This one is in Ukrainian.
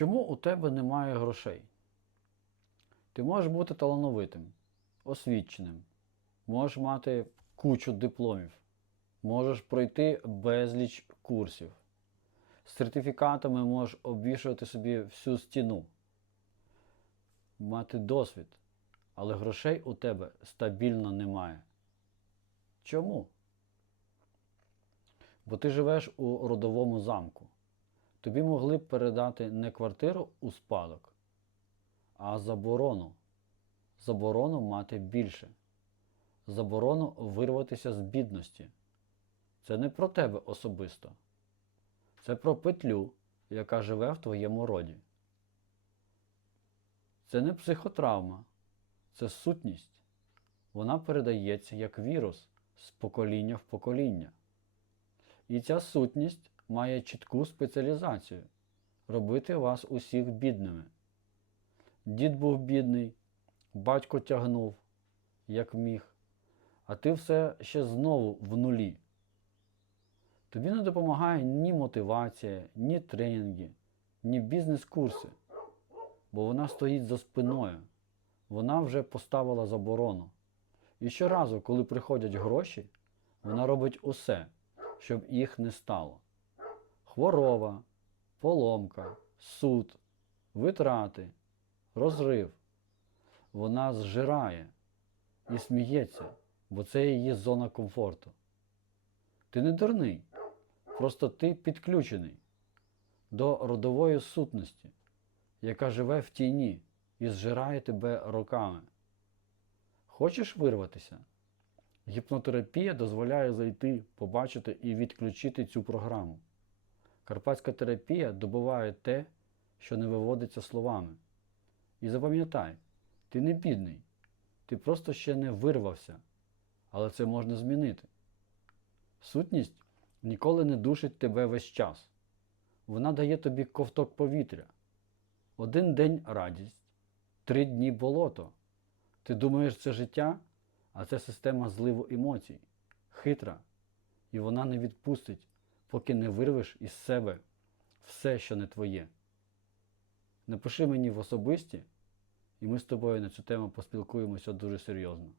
Чому у тебе немає грошей? Ти можеш бути талановитим, освіченим, можеш мати кучу дипломів, можеш пройти безліч курсів. З сертифікатами можеш обвішувати собі всю стіну, мати досвід, але грошей у тебе стабільно немає. Чому? Бо ти живеш у родовому замку. Тобі могли б передати не квартиру у спадок, а заборону. Заборону мати більше. Заборону вирватися з бідності. Це не про тебе особисто. Це про петлю, яка живе в твоєму роді. Це не психотравма, це сутність. Вона передається як вірус з покоління в покоління. І ця сутність має чітку спеціалізацію робити вас усіх бідними. Дід був бідний, батько тягнув, як міг, а ти все ще знову в нулі. Тобі не допомагає ні мотивація, ні тренінги, ні бізнес-курси, бо вона стоїть за спиною. Вона вже поставила заборону. І щоразу, коли приходять гроші, вона робить усе, щоб їх не стало. Хвороба, поломка, суд, витрати, розрив. Вона зжирає і сміється, бо це її зона комфорту. Ти не дурний, просто ти підключений до родової сутності, яка живе в тіні і зжирає тебе роками. Хочеш вирватися? Гіпнотерапія дозволяє зайти, побачити і відключити цю програму. Карпатська терапія добуває те, що не виводиться словами. І запам'ятай, ти не бідний, ти просто ще не вирвався, але це можна змінити. Сутність ніколи не душить тебе весь час. Вона дає тобі ковток повітря. Один день радість, три дні болото. Ти думаєш, це життя, а це система зливу емоцій, хитра, і вона не відпустить, поки не вирвеш із себе все, що не твоє. Напиши мені в особисті, і ми з тобою на цю тему поспілкуємося дуже серйозно.